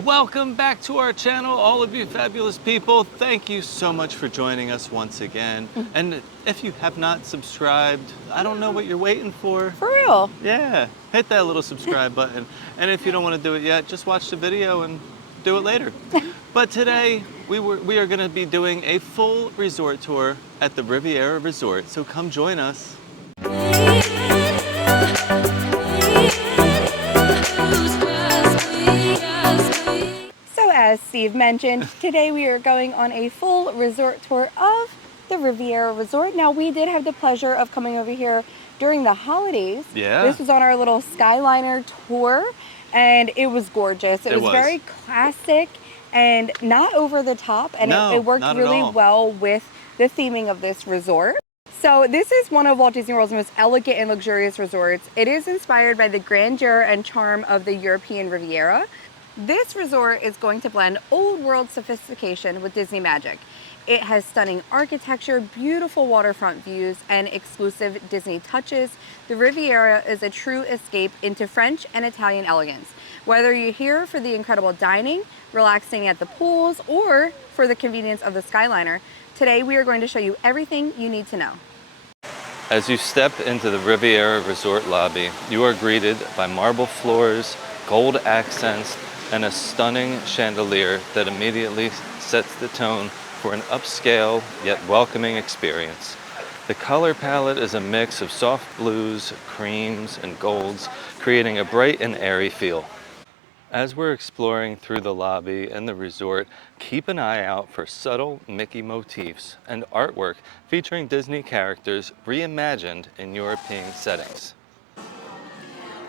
Welcome back to our channel, all of you fabulous people. Thank you so much for joining us once again. And if you have not subscribed, I don't know what you're waiting for. For real. Yeah, hit that little subscribe button. And if you don't want to do it yet, just watch the video and do it later. But today, we are going to be doing a full resort tour at the Riviera Resort. So come join us. As Steve mentioned, today we are going on a full resort tour of the Riviera Resort. Now, we did have the pleasure of coming over here during the holidays. Yeah. This was on our little Skyliner tour, and it was gorgeous. It was very classic and not over the top, and it worked really well with the theming of this resort. So this is one of Walt Disney World's most elegant and luxurious resorts. It is inspired by the grandeur and charm of the European Riviera. This resort is going to blend old world sophistication with Disney magic. It has stunning architecture, beautiful waterfront views, and exclusive Disney touches. The Riviera is a true escape into French and Italian elegance. Whether you're here for the incredible dining, relaxing at the pools, or for the convenience of the Skyliner, today we are going to show you everything you need to know. As you step into the Riviera Resort lobby, you are greeted by marble floors, gold accents, and a stunning chandelier that immediately sets the tone for an upscale yet welcoming experience. The color palette is a mix of soft blues, creams, and golds, creating a bright and airy feel. As we're exploring through the lobby and the resort, keep an eye out for subtle Mickey motifs and artwork featuring Disney characters reimagined in European settings.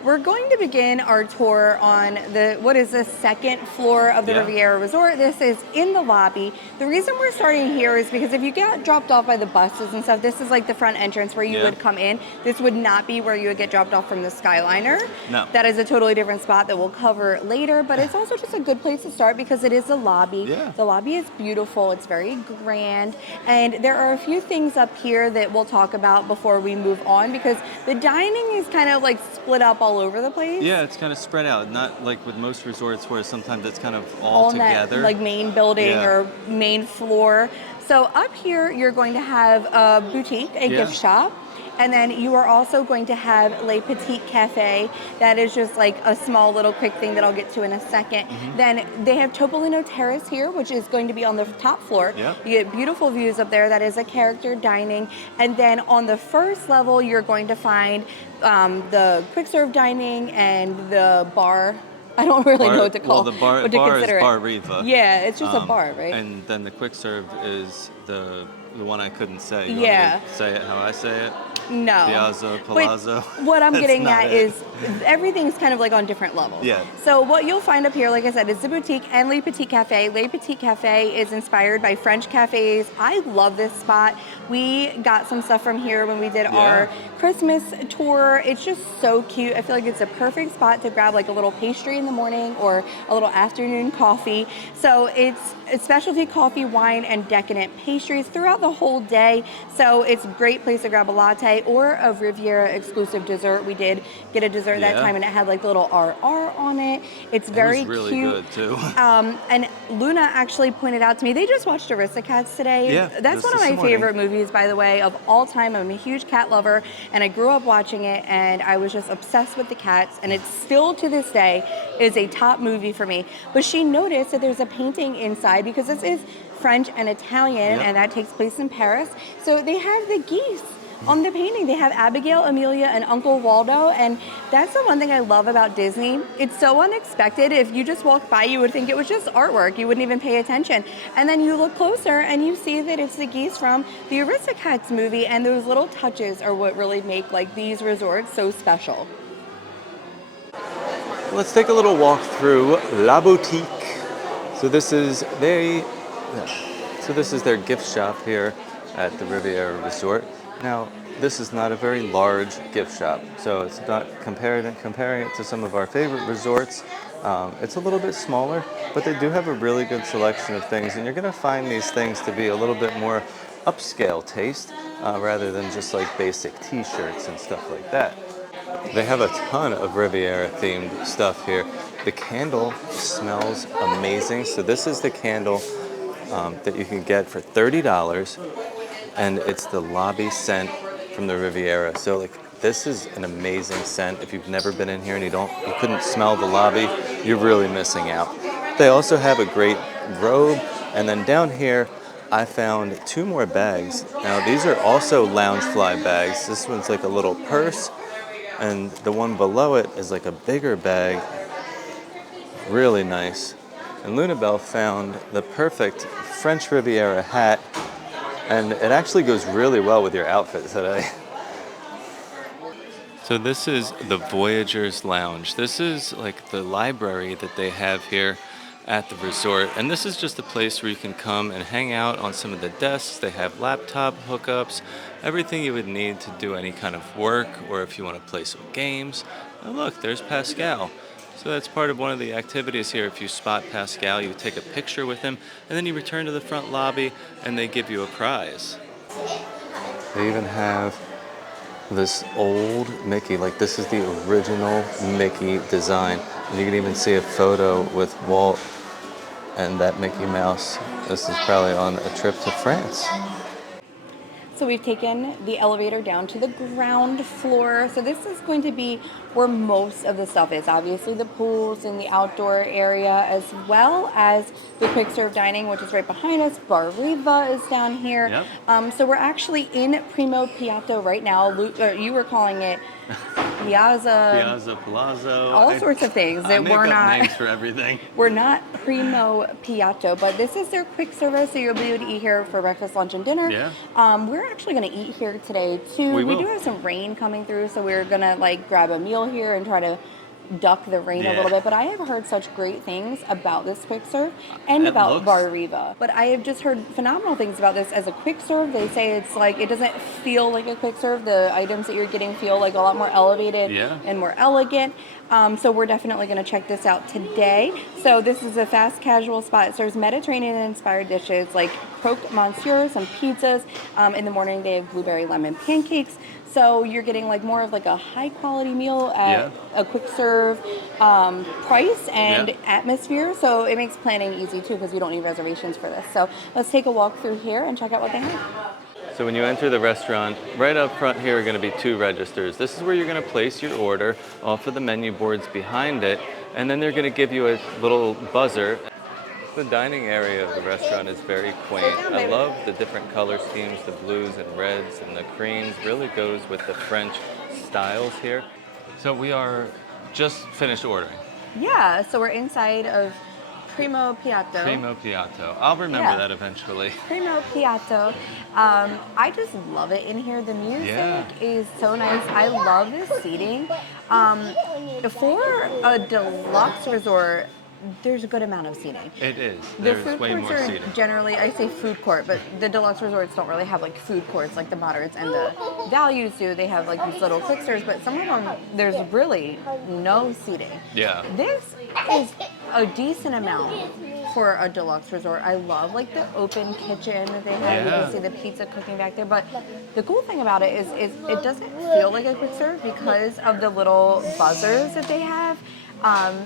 We're going to begin our tour on the second floor of the Riviera Resort. This is in the lobby. The reason we're starting here is because if you get dropped off by the buses and stuff, this is like the front entrance where you would come in. This would not be where you would get dropped off from the Skyliner. No. That is a totally different spot that we'll cover later, but it's also just a good place to start because it is a lobby. Yeah. The lobby is beautiful. It's very grand. And there are a few things up here that we'll talk about before we move on because the dining is kind of like split up all over the place. Yeah, it's kind of spread out, not like with most resorts where sometimes it's kind of all together. That, like main building or main floor. So up here, you're going to have a boutique, a gift shop. And then you are also going to have Le Petit Cafe. That is just like a small little quick thing that I'll get to in a second. Then they have Topolino Terrace here, which is going to be on the top floor. You get beautiful views up there. That is a character dining. And then on the first level, you're going to find the quick serve dining and the bar. I don't really know what to call. Well, the bar is Bar Riva. Yeah, it's just a bar, right? And then the quick serve is the one I couldn't say. You want me to say it how I say it? No. Piazza, Palazzo. But what I'm getting at is everything's kind of like on different levels. Yeah. So what you'll find up here, like I said, is the boutique and Le Petit Cafe. Le Petit Cafe is inspired by French cafes. I love this spot. We got some stuff from here when we did our Christmas tour. It's just so cute. I feel like it's a perfect spot to grab like a little pastry in the morning or a little afternoon coffee. So it's a specialty coffee, wine, and decadent pastries throughout the whole day. So it's a great place to grab a latte or a Riviera exclusive dessert. We did get a dessert that time and it had like little RR on it. It's very cute. It was really good too. And Luna actually pointed out to me, they just watched Aristocats today. Yeah, that's one of my favorite movies, by the way, of all time. I'm a huge cat lover and I grew up watching it and I was just obsessed with the cats, and it's still to this day is a top movie for me. But she noticed that there's a painting inside because this is French and Italian and that takes place in Paris. So they have the geese on the painting. They have Abigail, Amelia, and Uncle Waldo, and that's the one thing I love about Disney. It's so unexpected. If you just walked by, you would think it was just artwork. You wouldn't even pay attention. And then you look closer and you see that it's the geese from the Aristocats movie, and those little touches are what really make like these resorts so special. Let's take a little walk through La Boutique. So this is their gift shop here at the Riviera Resort. Now, this is not a very large gift shop, so it's not comparing it to some of our favorite resorts. It's a little bit smaller, but they do have a really good selection of things, and you're going to find these things to be a little bit more upscale taste rather than just like basic t-shirts and stuff like that. They have a ton of Riviera themed stuff here. The candle smells amazing. So this is the candle that you can get for $30, and it's the lobby scent from the Riviera. So like this is an amazing scent. If you've never been in here and you couldn't smell the lobby, you're really missing out. They also have a great robe, and then down here I found 2 more bags. Now these are also Loungefly bags. This one's like a little purse, and the one below it is like a bigger bag. Really nice. And Lunabelle found the perfect French Riviera hat, and it actually goes really well with your outfit today. So this is the Voyagers Lounge. This is like the library that they have here at the resort. And this is just a place where you can come and hang out on some of the desks. They have laptop hookups, everything you would need to do any kind of work, or if you want to play some games. Oh look, there's Pascal. So that's part of one of the activities here. If you spot Pascal, you take a picture with him, and then you return to the front lobby and they give you a prize. They even have this old Mickey, like this is the original Mickey design. And you can even see a photo with Walt and that Mickey Mouse. This is probably on a trip to France. So we've taken the elevator down to the ground floor. So this is going to be where most of the stuff is. Obviously the pools and the outdoor area, as well as the quick serve dining, which is right behind us. Bar Riva is down here. Yep. So we're actually in Primo Piatto right now. You were calling it Piazza, Palazzo, all sorts of things. I make up names for everything. We're not Primo Piatto, but this is their quick service, so you'll be able to eat here for breakfast, lunch, and dinner. Yeah. We're actually going to eat here today too. We do have some rain coming through, so we're going to like grab a meal here and try to duck the rain a little bit, but I have heard such great things about this quick serve and about Bar Riva. But I have just heard phenomenal things about this as a quick serve. They say it's like, it doesn't feel like a quick serve. The items that you're getting feel like a lot more elevated and more elegant. So we're definitely going to check this out today. So this is a fast casual spot. It serves Mediterranean-inspired dishes like croque monsieur, some pizzas. In the morning, they have blueberry lemon pancakes. So you're getting like more of like a high quality meal at a quick serve price and atmosphere. So it makes planning easy too, because you don't need reservations for this. So let's take a walk through here and check out what they have. So when you enter the restaurant, right up front here are going to be 2 registers. This is where you're going to place your order off of the menu boards behind it, and then they're going to give you a little buzzer. The dining area of the restaurant is very quaint. I love the different color schemes, the blues and reds and the creams. Really goes with the French styles here. So we are just finished ordering. Yeah, so we're inside of Primo Piatto. Primo Piatto. I'll remember that eventually. Primo Piatto. I just love it in here. The music is so nice. I love the seating. For a deluxe resort, there's a good amount of seating. It is. The food courts are generally, I say food court, but the deluxe resorts don't really have like food courts like the moderates and the values do. They have like these little fixers, but some of them, there's really no seating. Yeah. This is a decent amount for a deluxe resort. I love like the open kitchen that they have. You can see the pizza cooking back there. But the cool thing about it is it doesn't feel like a quick serve because of the little buzzers that they have.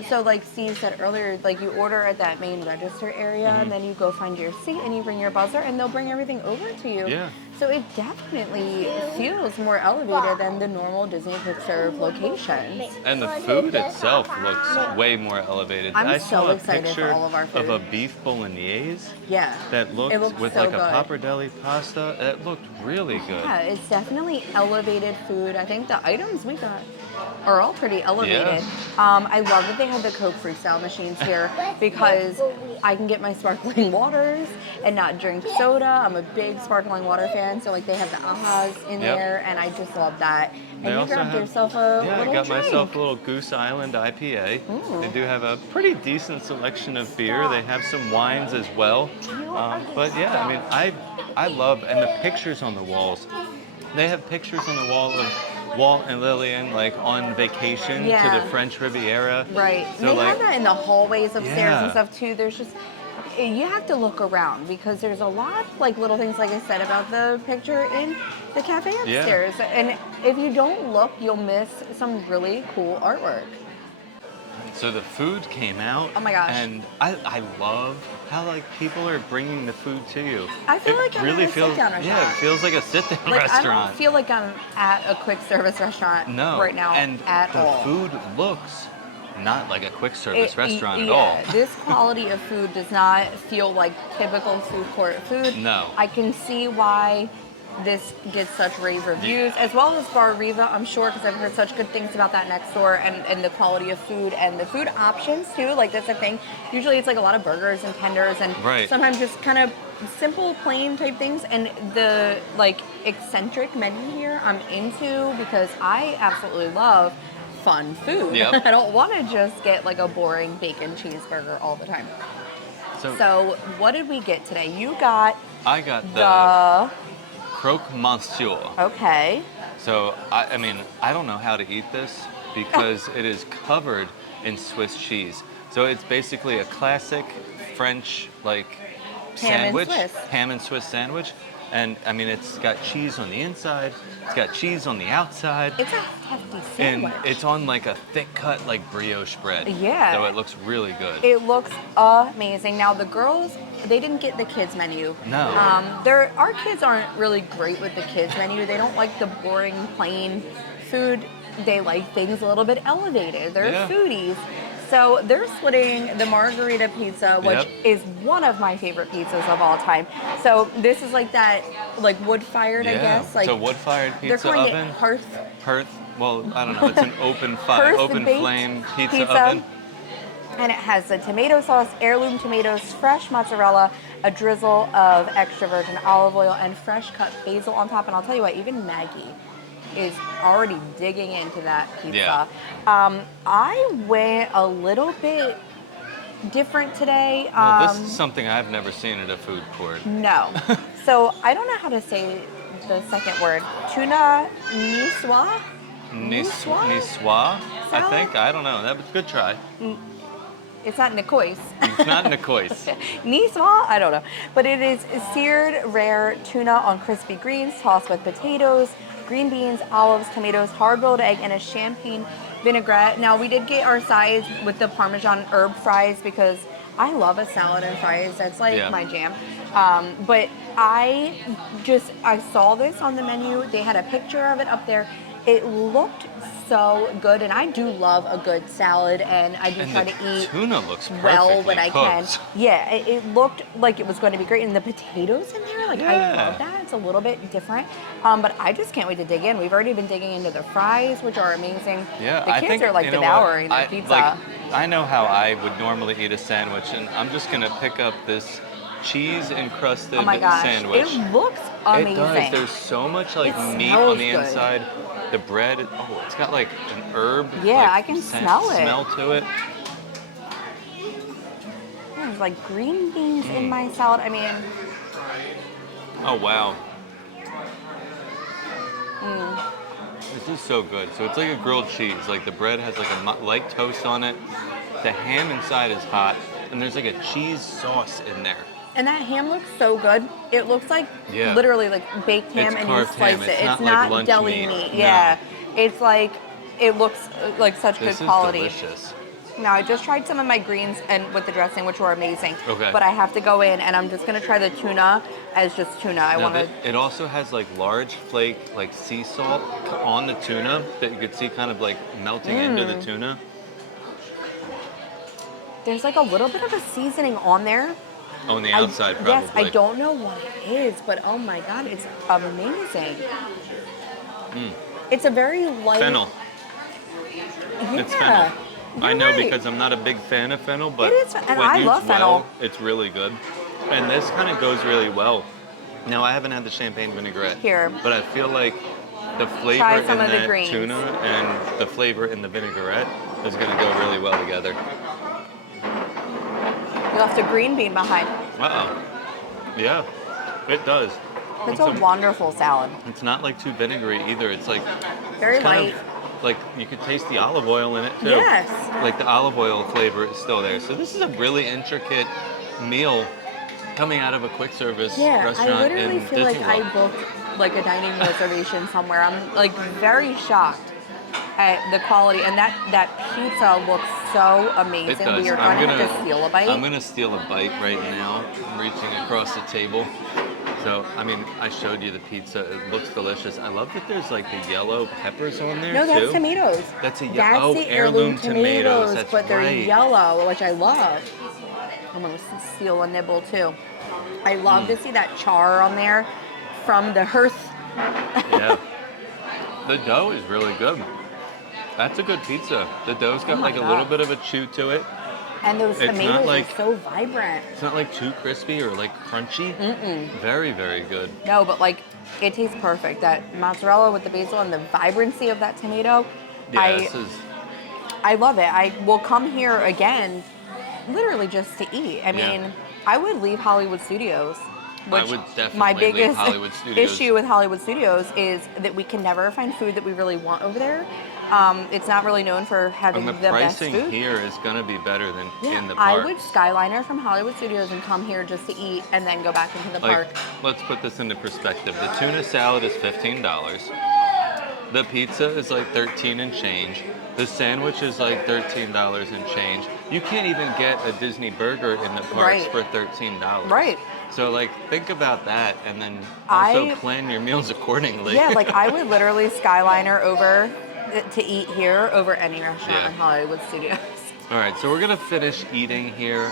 So like Steve said earlier, like you order at that main register area and then you go find your seat and you bring your buzzer and they'll bring everything over to you. Yeah. So it definitely feels more elevated than the normal Disney quick serve locations. And the food itself looks way more elevated. I saw so a excited picture for all of our food. of a beef bolognese. Yeah. That looked with so like good. a pappardelle pasta. It looked really good. Yeah, it's definitely elevated food. I think the items we got are all pretty elevated. I love that they have the Coke freestyle machines here because I can get my sparkling waters and not drink soda. I'm a big sparkling water fan, so like they have the ahas in there, and I just love that. And you grabbed yourself a little I got drink. myself a little Goose Island IPA. Ooh. They do have a pretty decent selection of beer. They have some wines as well. But yeah, I mean, I love, and the pictures on the walls. They have pictures on the wall of Walt and Lillian like on vacation to the French Riviera. Right. So they like, have that in the hallways upstairs and stuff too. There's just, you have to look around because there's a lot like little things like I said about the picture in the cafe upstairs. And if you don't look, you'll miss some really cool artwork. So the food came out. Oh my gosh. And I love how like people are bringing the food to you. I feel like I'm really at a sit-down restaurant. Yeah, it feels like a sit-down Like, restaurant. I don't feel like I'm at a quick service restaurant right now and at the all. food looks not like a quick service restaurant at all. This quality of food does not feel like typical food court food. No. I can see why this gets such rave reviews, as well as Bar Riva, I'm sure, because I've heard such good things about that next door, and the quality of food and the food options too. Like, that's a thing. Usually it's like a lot of burgers and tenders and sometimes just kind of simple, plain type things. And the like eccentric menu here I'm into, because I absolutely love fun food. Yep. I don't want to just get like a boring bacon cheeseburger all the time. So what did we get today? I got the croque monsieur. Okay. So, I mean, I don't know how to eat this because it is covered in Swiss cheese. So it's basically a classic French, like, sandwich. Ham and Swiss sandwich. And, I mean, it's got cheese on the inside. It's got cheese on the outside. It's a hefty sandwich. And it's on, like, a thick-cut, like, brioche bread. Yeah. So it looks really good. It looks amazing. Now, the girls, they didn't get the kids menu. No. Our kids aren't really great with the kids menu. They don't like the boring, plain food. They like things a little bit elevated. They're foodies. So they're splitting the margarita pizza, which is one of my favorite pizzas of all time. So this is like that, like wood-fired, I guess. Like, it's a wood-fired pizza calling oven. It Hearth. Well, I don't know. It's an open flame pizza oven. And it has the tomato sauce, heirloom tomatoes, fresh mozzarella, a drizzle of extra virgin olive oil, and fresh cut basil on top. And I'll tell you what, even Maggie is already digging into that pizza. Yeah. I went a little bit different today. Well, this is something I've never seen at a food court. No. So I don't know how to say the second word. Tuna niçoise? Niçoise, I think. I don't know. That was a good try. It's not Nicoise. It's not Nicoise. Niçoise? I don't know. But it is seared rare tuna on crispy greens, tossed with potatoes, green beans, olives, tomatoes, hard-boiled egg, and a champagne vinaigrette. Now, we did get our sides with the Parmesan herb fries because I love a salad and fries. That's like my jam. But I saw this on the menu. They had a picture of it up there. It looked so good, and I do love a good salad, and I do try to eat tuna looks well when I can. cooked. Yeah, it looked like it was going to be great, and the potatoes in there, like I love that. It's a little bit different, but I just can't wait to dig in. We've already been digging into the fries, which are amazing. Yeah, the kids are like devouring the pizza. I know how I would normally eat a sandwich, and I'm just gonna pick up this cheese-encrusted sandwich. It looks amazing. It does. There's so much like meat on the inside. The bread, it's got like an herb. Yeah, I can smell it. Smell to it. There's like green beans in my salad. I mean. Oh wow. This is so good. So it's like a grilled cheese. Like the bread has like a light toast on it. The ham inside is hot, and there's like a cheese sauce in there. And that ham looks so good. It looks like literally like baked ham, and you slice it. It's not like deli meat. Yeah. It's like, it looks like such good quality. This is delicious. Now, I just tried some of my greens and with the dressing, which were amazing. Okay. But I have to go in, and I'm just going to try the tuna as just tuna. It also has like large flake, like sea salt on the tuna that you could see kind of like melting into the tuna. There's like a little bit of a seasoning on there. On the outside, probably. Yes, I don't know what it is, but oh my God, it's amazing. It's a very light... Fennel. Yeah. It's fennel. I know right. because I'm not a big fan of fennel, but it is, and when I used love fennel. It's really good. And this kind of goes really well. Now, I haven't had the champagne vinaigrette. Here. But I feel like the flavor in that tuna and the flavor in the vinaigrette is going to go really well together. You left a green bean behind. Uh-oh. Yeah, it does. It's a wonderful salad. It's not like too vinegary either. It's like very light. Like you could taste the olive oil in it too. Yes. Like the olive oil flavor is still there. So this is a really intricate meal coming out of a quick service restaurant. I literally feel Disney like I booked like a dining reservation somewhere. I'm like very shocked at the quality, and that pizza looks so amazing. It does. We are going to have to steal a bite. I'm gonna steal a bite right now. I'm reaching across the table. So, I mean, I showed you the pizza. It looks delicious. I love that there's like the yellow peppers on there, No, that's too. tomatoes. That's That's the heirloom tomatoes, That's but they're right. yellow, which I love. I'm gonna steal a nibble too. I love to see that char on there from the hearth. Yeah. The dough is really good. That's a good pizza. The dough's got like a little bit of a chew to it. And those It's tomatoes not like, are so vibrant. It's not like too crispy or like crunchy. Very, very good. No, but like it tastes perfect. That mozzarella with the basil and the vibrancy of that tomato. Yeah, I love it. I will come here again, literally just to eat. I mean, I would leave Hollywood Studios. Which I would definitely my leave biggest Hollywood Studios. issue with Hollywood Studios is that we can never find food that we really want over there. It's not really known for having And the the best pricing food. here is going to be better than in the I park. would Skyliner from Hollywood Studios and come here just to eat and then go back into the park. Let's put this into perspective. The tuna salad is $15. The pizza is like 13 and change. The sandwich is like $13 and change. You can't even get a Disney burger in the parks for $13. Right. So like think about that and then also plan your meals accordingly. Yeah, like I would literally Skyliner over to eat here over any restaurant in Hollywood Studios. All right, so we're gonna finish eating here.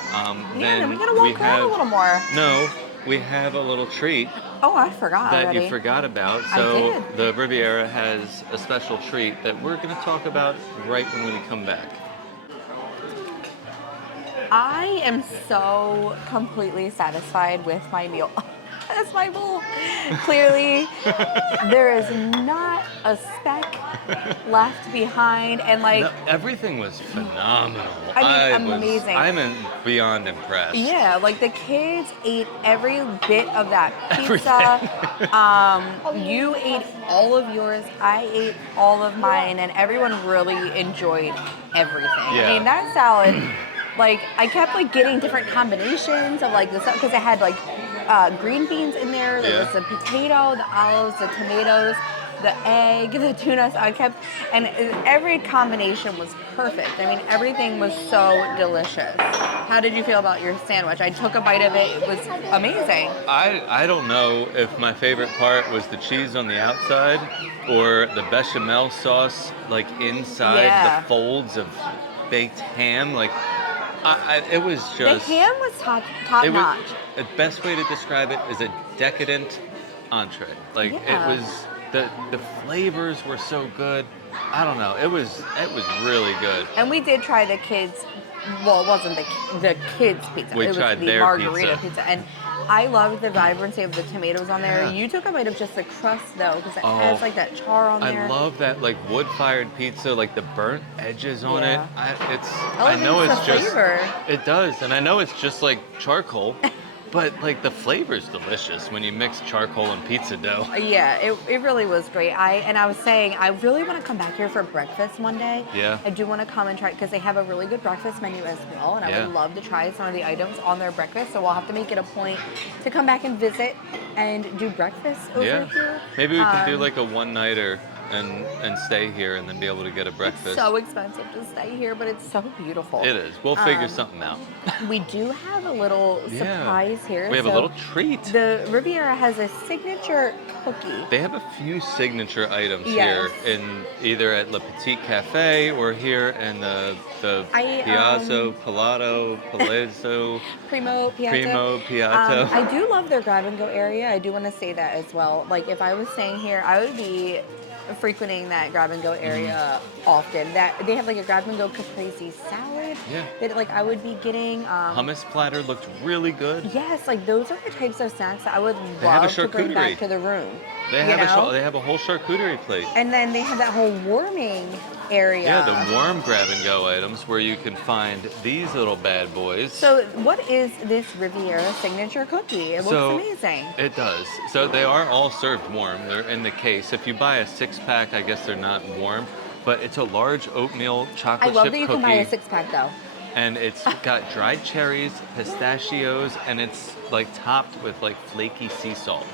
Then we gotta walk around a little more. No, we have a little treat. Oh, I forgot that already. You forgot about. I So did. the Riviera has a special treat that we're gonna talk about right when we come back. I am so completely satisfied with my meal. That's my bowl. Clearly, there is not a speck left behind, and like everything was phenomenal. I mean, amazing. I'm beyond impressed. Yeah, like the kids ate every bit of that pizza. You ate all of yours. I ate all of mine, and everyone really enjoyed everything. Yeah. I mean, that salad. Like, I kept, like, getting different combinations of, like, the stuff, because it had, like, green beans in there. There was the potato, the olives, the tomatoes, the egg, the tuna. So I kept, and every combination was perfect. I mean, everything was so delicious. How did you feel about your sandwich? I took a bite of it. It was amazing. I don't know if my favorite part was the cheese on the outside or the bechamel sauce, like, inside the folds of baked ham. Like, it was just... The ham was top notch. The best way to describe it is a decadent entree. Like, it was... The flavors were so good. I don't know. It was really good. And we did try the kids... Well, it wasn't the kids' pizza. We it was tried the their margarita pizza. And I loved the vibrancy of the tomatoes on there. Yeah. You took a bite of just the crust, though, because it has, like, that char on there. I love that, like, wood-fired pizza, like, the burnt edges on it. I know it's just... Flavor. It does, and I know it's just, like, charcoal, but, like, the flavor's delicious when you mix charcoal and pizza dough. Yeah, it really was great. I was saying, I really want to come back here for breakfast one day. Yeah. I do want to come and try, because they have a really good breakfast menu as well, and I would love to try some of the items on their breakfast, so we'll have to make it a point to come back and visit and do breakfast over here. Maybe we can do, like, a one-nighter and stay here and then be able to get a breakfast. It's so expensive to stay here, but it's so beautiful. It is. We'll figure something out. We do have a little surprise here. We have a little treat. The Riviera has a signature cookie. They have a few signature items here, in either at Le Petit Cafe or here in the Palazzo, Primo Piatto. I do love their grab and go area. I do want to say that as well. Like, if I was staying here, I would be frequenting that grab and go area often. That they have like a grab and go caprese salad. That like I would be getting. Hummus platter looked really good. Yes, like those are the types of snacks that I would love to bring back to the room. They have a whole charcuterie plate. And then they have that whole warming area. Yeah, the warm grab and go items where you can find these little bad boys. So what is this Riviera signature cookie? It looks amazing. It does. So they are all served warm. They're in the case. If you buy a 6-pack, I guess they're not warm, but it's a large oatmeal chocolate chip cookie. I love that you can buy a 6-pack though. And it's got dried cherries, pistachios, and it's like topped with like flaky sea salt.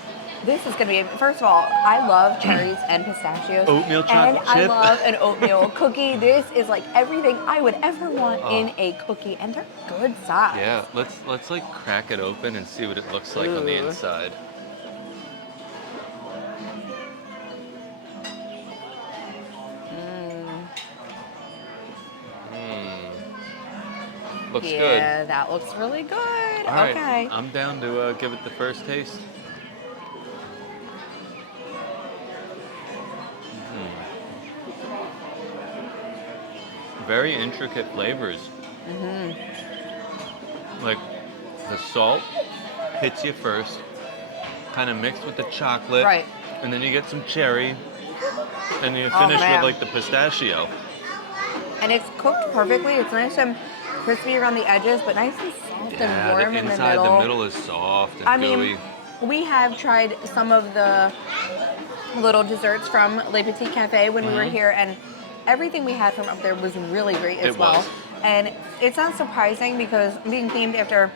This is gonna be, first of all, I love cherries and pistachios. Oatmeal chocolate and I chip. love an oatmeal cookie. This is like everything I would ever want Oh. in a cookie, and they're good size. Yeah, let's like crack it open and see what it looks like on the Ooh. inside. Looks good. Yeah, that looks really good. All right, Okay. I'm down to give it the first taste. Very intricate flavors. Like the salt hits you first, kind of mixed with the chocolate, Right. and then you get some cherry, and you Oh, finish with man. like the pistachio. And it's cooked perfectly. It's nice and crispy around the edges, but nice and soft and warm the in the inside, middle. the middle is soft and I gooey. mean, we have tried some of the little desserts from Le Petit Cafe when we were here, and everything we had from up there was really great as It well. was. And it's not surprising because being themed after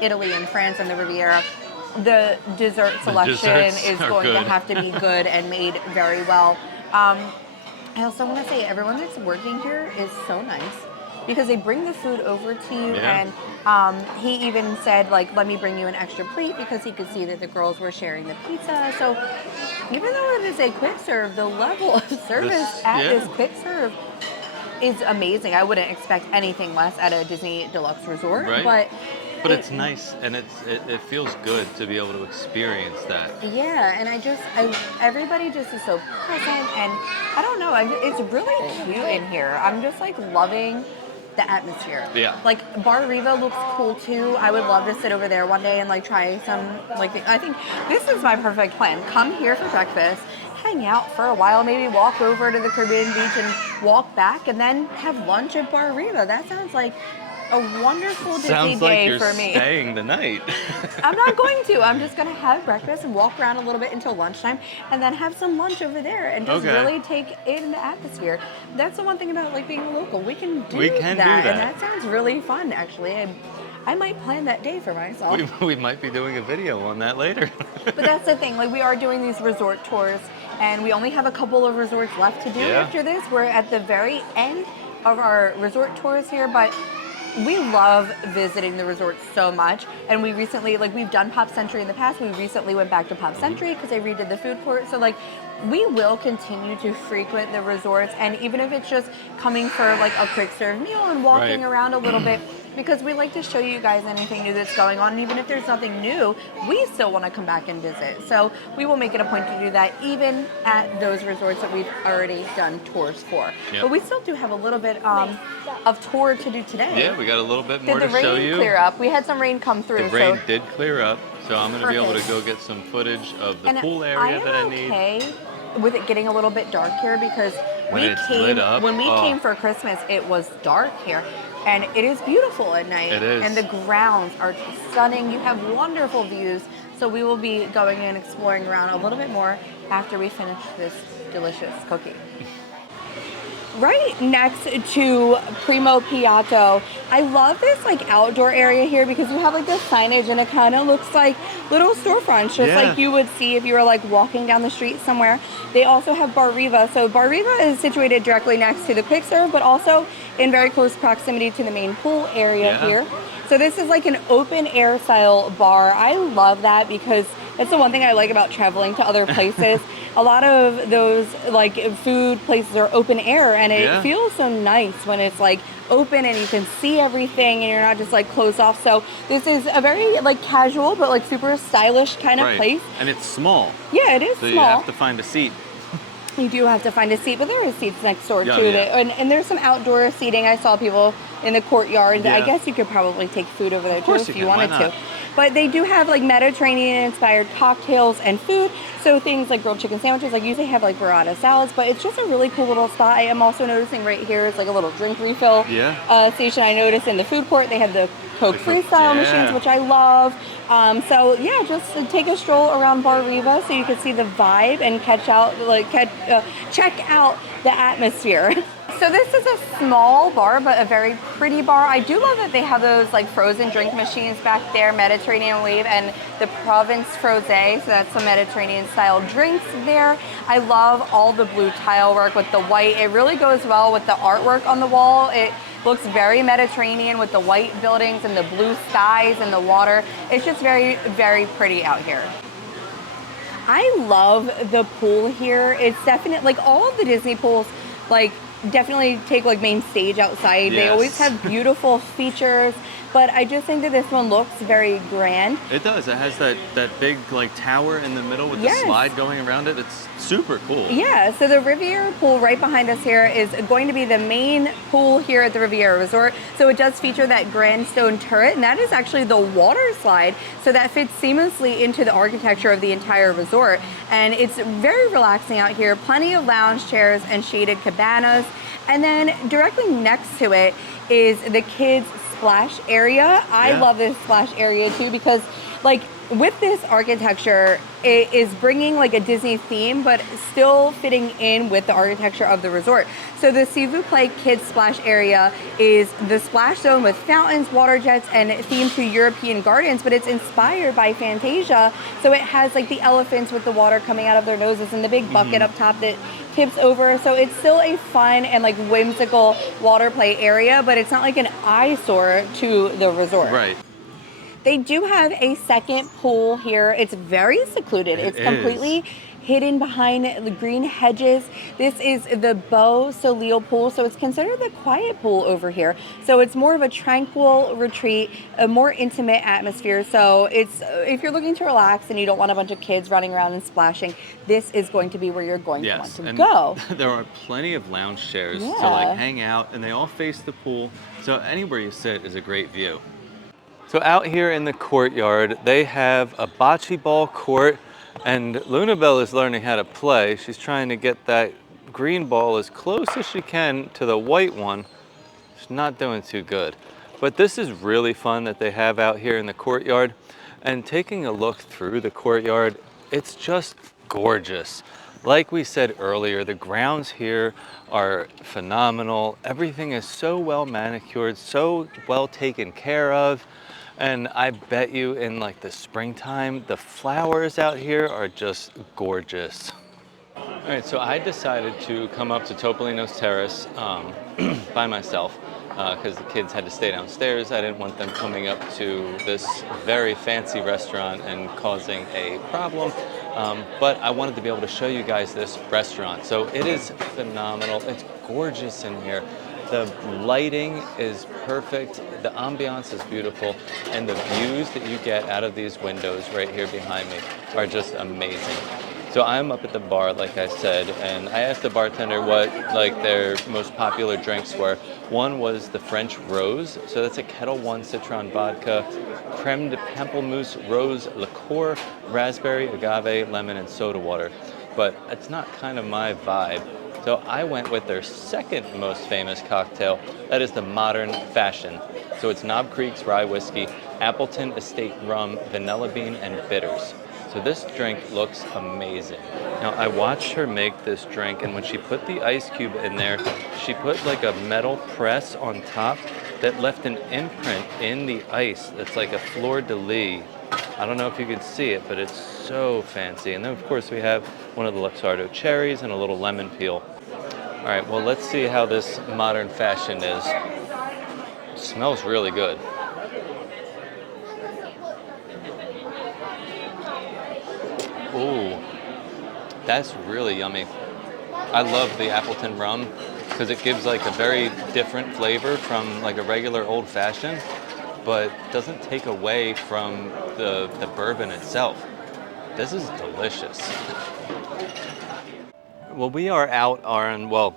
Italy and France and the Riviera, the dessert selection desserts is are going to good. have to be good and made very well. I also want to say everyone that's working here is so nice because they bring the food over to you, Yeah. and he even said, like, let me bring you an extra plate because he could see that the girls were sharing the pizza. So even though it is a quick serve, the level of service at this quick serve is amazing. I wouldn't expect anything less at a Disney Deluxe Resort, Right. But it- it's nice, and it feels good to be able to experience that. Yeah, and everybody just is so present, and I don't know, it's really cute in here. I'm just like loving the atmosphere. Yeah. Like Bar Riva looks cool too. I would love to sit over there one day and like try some I think this is my perfect plan. Come here for breakfast, hang out for a while, maybe walk over to the Caribbean beach and walk back, and then have lunch at Bar Riva. That sounds like a wonderful Disney Sounds day like you're for me. staying the night. I'm not going to. I'm just going to have breakfast and walk around a little bit until lunchtime and then have some lunch over there and just Okay. really take in the atmosphere. That's the one thing about like being local. We can do We can do that. that. And that sounds really fun, actually. I might plan that day for myself. we might be doing a video on that later. But that's the thing. Like, we are doing these resort tours, and we only have a couple of resorts left to do Yeah. after this. We're at the very end of our resort tours here, but we love visiting the resorts so much. And we recently, like, we've done Pop Century in the past. We recently went back to Pop Century because they redid the food court. So, like, we will continue to frequent the resorts, and even if it's just coming for like a quick serve meal and walking Right. around a little bit, because we like to show you guys anything new that's going on. And even if there's nothing new, we still want to come back and visit. So we will make it a point to do that even at those resorts that we've already done tours for. Yep. But we still do have a little bit of tour to do today. Yeah, we got a little bit more Did to the show rain you. clear up? We had some rain come through. The rain so did clear up, so I'm going to be able to Perfect. go get some footage of the and pool I area am that I need. okay with it getting a little bit dark here because When it's lit up, when we oh. came for Christmas, it was dark here. And it is beautiful at night. It is. And the grounds are stunning. You have wonderful views. So we will be going and exploring around a little bit more after we finish this delicious cookie. Right next to Primo Piatto, I love this like outdoor area here because you have like this signage and it kind of looks like little storefronts, just like you would see if you were like walking down the street somewhere. They also have Bar Riva. So Bar Riva is situated directly next to the quick serve, but also in very close proximity to the main pool area here. So this is like an open air style bar. I love that because that's the one thing I like about traveling to other places. A lot of those like food places are open air, and it feels so nice when it's like open and you can see everything and you're not just like closed off. So this is a very like casual but like super stylish kind of place. And it's small. Yeah, it is So small. you have to find a seat. You do have to find a seat, but there is seats next door too. Yeah. And there's some outdoor seating. I saw people in the courtyard. Yeah. I guess you could probably take food over there too course if you you can. Why wanted not? to. But they do have like Mediterranean-inspired cocktails and food. So things like grilled chicken sandwiches. Like usually have like burrata salads, but it's just a really cool little spot. I am also noticing right here is like a little drink refill station. I noticed in the food court they have the Coke Freestyle machines, which I love. So yeah, just take a stroll around Bar Riva so you can see the vibe and check out the atmosphere. So this is a small bar, but a very pretty bar. I do love that they have those like frozen drink machines back there, Mediterranean Wave and the Provence Frosé. So that's some Mediterranean style drinks there. I love all the blue tile work with the white. It really goes well with the artwork on the wall. It looks very Mediterranean with the white buildings and the blue skies and the water. It's just very, very pretty out here. I love the pool here. It's definitely like all of the Disney pools, like definitely take like main stage outside. Yes. They always have beautiful features, but I just think that this one looks very grand. It does. It has that big like tower in the middle with the slide going around it. It's super cool. Yeah, so the Riviera pool right behind us here is going to be the main pool here at the Riviera Resort. So it does feature that grand stone turret, and that is actually the water slide. So that fits seamlessly into the architecture of the entire resort. And it's very relaxing out here. Plenty of lounge chairs and shaded cabanas. And then directly next to it is the kids' splash area. I love this splash area too because like with this architecture, it is bringing like a Disney theme, but still fitting in with the architecture of the resort. So the S'il vous plaît Kids Splash area is the splash zone with fountains, water jets, and themed to European gardens, but it's inspired by Fantasia. So it has like the elephants with the water coming out of their noses and the big bucket up top that tips over. So it's still a fun and like whimsical water play area, but it's not like an eyesore to the resort. Right. They do have a second pool here. It's very secluded. It's completely hidden behind the green hedges. This is the Beau Soleil pool, so it's considered the quiet pool over here. So it's more of a tranquil retreat, a more intimate atmosphere. So it's if you're looking to relax and you don't want a bunch of kids running around and splashing, this is going to be where you're going to want to go. There are plenty of lounge chairs to like hang out, and they all face the pool. So anywhere you sit is a great view. So out here in the courtyard, they have a bocce ball court, and Lunabelle is learning how to play. She's trying to get that green ball as close as she can to the white one. She's not doing too good. But this is really fun that they have out here in the courtyard. And taking a look through the courtyard, it's just gorgeous. Like we said earlier, the grounds here are phenomenal. Everything is so well manicured, so well taken care of. And I bet you in like the springtime, the flowers out here are just gorgeous. All right, so I decided to come up to Topolino's terrace by myself because the kids had to stay downstairs. I didn't want them coming up to this very fancy restaurant and causing a problem. But I wanted to be able to show you guys this restaurant. So it is phenomenal. It's gorgeous in here. The lighting is perfect, the ambiance is beautiful, and the views that you get out of these windows right here behind me are just amazing. So I'm up at the bar, like I said, and I asked the bartender what like their most popular drinks were. One was the French Rose, so that's a Kettle One citron vodka, creme de pamplemousse rose liqueur, raspberry, agave, lemon, and soda water. But it's not kind of my vibe. So I went with their second most famous cocktail. That is the Modern Fashion. So it's Knob Creek's rye whiskey, Appleton Estate rum, vanilla bean, and bitters. So this drink looks amazing. Now I watched her make this drink, and when she put the ice cube in there, she put like a metal press on top that left an imprint in the ice that's like a fleur-de-lis. I don't know if you can see it, but it's so fancy. And then of course we have one of the Luxardo cherries and a little lemon peel. All right, well, let's see how this Modern Fashion is. It smells really good. Ooh, that's really yummy. I love the Appleton rum because it gives like a very different flavor from like a regular old fashioned, but doesn't take away from the bourbon itself. This is delicious. Well, we are out on, well,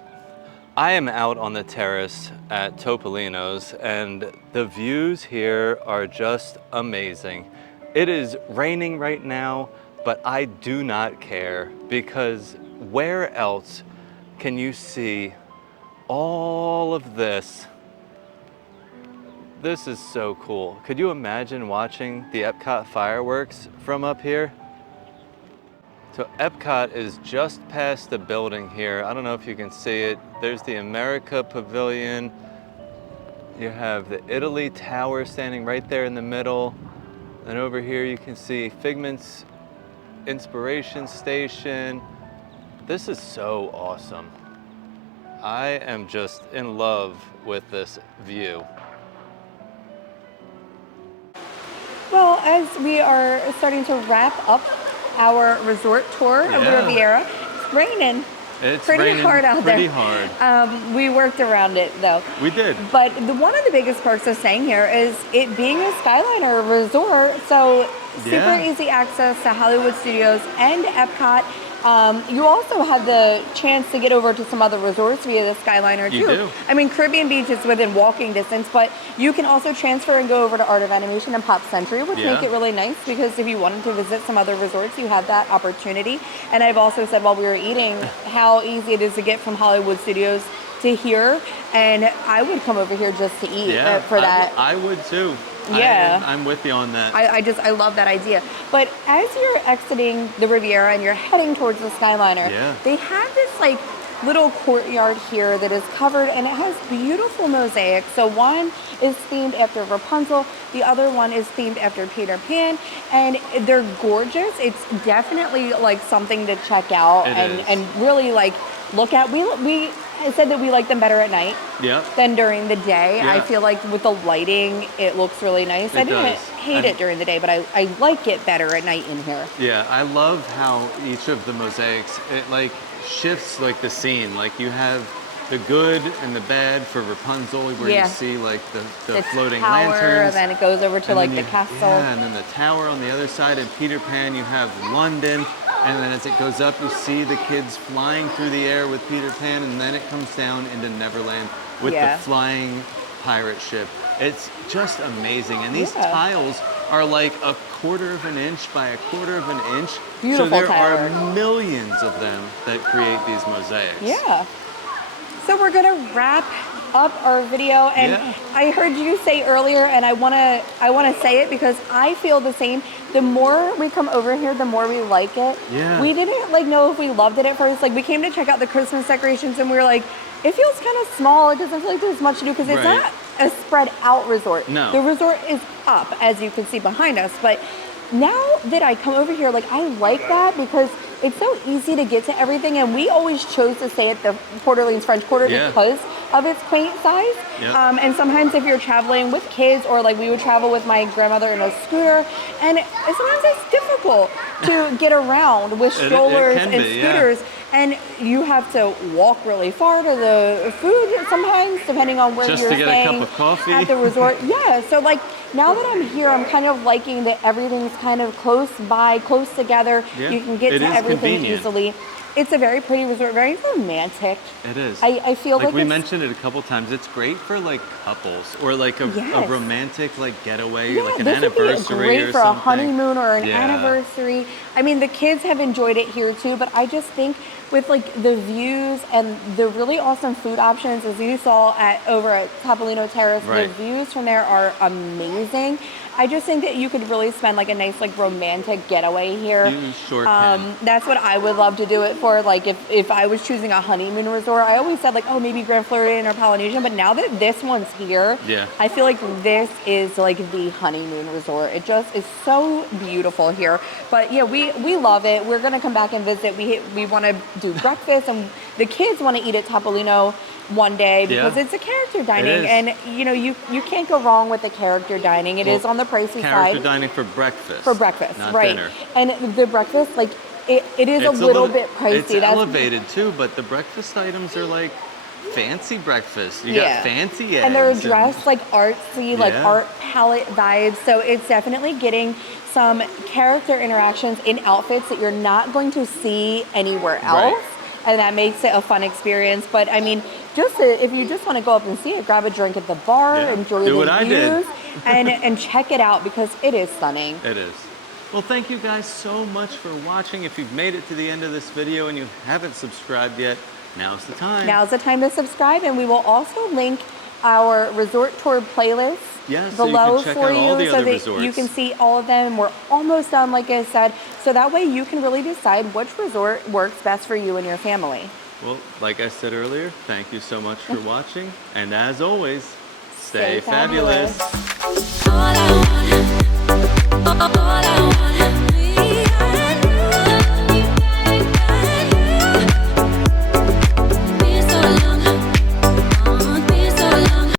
I am out on the terrace at Topolino's, and the views here are just amazing. It is raining right now, but I do not care because where else can you see all of this? This is so cool. Could you imagine watching the Epcot fireworks from up here? So Epcot is just past the building here. I don't know if you can see it. There's the America Pavilion. You have the Italy Tower standing right there in the middle. And over here you can see Figment's Inspiration Station. This is so awesome. I am just in love with this view. Well, as we are starting to wrap up our resort tour of the Riviera, it's raining. It's pretty raining hard out there. pretty hard. We worked around it though. We did. But one of the biggest perks of staying here is it being a Skyliner resort, so super easy access to Hollywood Studios and Epcot. You also have the chance to get over to some other resorts via the Skyliner too. You do. I mean, Caribbean Beach is within walking distance, but you can also transfer and go over to Art of Animation and Pop Century, which make it really nice because if you wanted to visit some other resorts, you have that opportunity. And I've also said while we were eating how easy it is to get from Hollywood Studios to here, and I would come over here just to eat for that. I would too. Yeah. I'm with you on that. I love that idea. But as you're exiting the Riviera and you're heading towards the Skyliner, they have this like little courtyard here that is covered and it has beautiful mosaics. So one is themed after Rapunzel, the other one is themed after Peter Pan, and they're gorgeous. It's definitely like something to check out and really like look at. I said that we like them better at night than during the day. I feel like with the lighting, it looks really nice. I didn't hate it during the day, but I like it better at night in here. Yeah, I love how each of the mosaics, it like shifts like the scene. Like you have the good and the bad for Rapunzel, where you see like the floating tower, lanterns. And then it goes over to like the castle. Yeah, and then the tower on the other side. In Peter Pan, you have London. And then as it goes up, you see the kids flying through the air with Peter Pan, and then it comes down into Neverland with the flying pirate ship. It's just amazing. And these tiles are like 1/4 of an inch by 1/4 of an inch. Beautiful so there tower. are millions of them that create these mosaics. Yeah. So we're gonna wrap up our video, and I heard you say earlier, and I wanna say it because I feel the same. The more we come over here, the more we like it. Yeah. We didn't like know if we loved it at first. Like we came to check out the Christmas decorations, and we were like, it feels kind of small. It doesn't feel like there's much to do because it's not a spread out resort. No. The resort is up, as you can see behind us, but now that I come over here, like I like that because it's so easy to get to everything, and we always chose to stay at the Port Orleans French Quarter because of its quaint size. And sometimes if you're traveling with kids, or like we would travel with my grandmother in a scooter, and sometimes it's difficult to get around with strollers and scooters. And you have to walk really far to the food sometimes, depending on where you're staying. Just to get a cup of coffee? At the resort. So like now that I'm here, I'm kind of liking that everything's kind of close by, close together. You can get to everything easily. It's a very pretty resort, very romantic. It is. I feel like we mentioned it a couple times. It's great for like couples or like a romantic like getaway, like an anniversary or something. Great for a honeymoon or an anniversary. I mean, the kids have enjoyed it here too, but I just think with like the views and the really awesome food options, as you saw over at Topolino Terrace, the views from there are amazing. I just think that you could really spend like a nice like romantic getaway here. You sure can. That's what I would love to do it for. Like if I was choosing a honeymoon resort, I always said like, oh, maybe Grand Floridian or Polynesian. But now that this one's here, I feel like this is like the honeymoon resort. It just is so beautiful here. But yeah, we love it. We're gonna come back and visit. We want to do breakfast, and the kids want to eat at Topolino one day because it's a character dining, and you know you can't go wrong with the character dining. It is on the pricey side. Character dining for breakfast. Not dinner. And the breakfast, like it is a little bit pricey. It's elevated too, but the breakfast items are like fancy breakfast. You got fancy eggs. And they're dressed like artsy, like art palette vibes. So it's definitely getting some character interactions in outfits that you're not going to see anywhere else. And that makes it a fun experience. But I mean, if you just want to go up and see it, grab a drink at the bar, enjoy the views, and check it out because it is stunning. It is. Well, thank you guys so much for watching. If you've made it to the end of this video and you haven't subscribed yet, now's the time. Now's the time to subscribe, and we will also link our resort tour playlist Yeah, so below you can check for out all you the so other that resorts. you can see all of them. We're almost done, like I said. So that way you can really decide which resort works best for you and your family. Well, like I said earlier, thank you so much for watching. And as always, stay fabulous. fabulous. All I want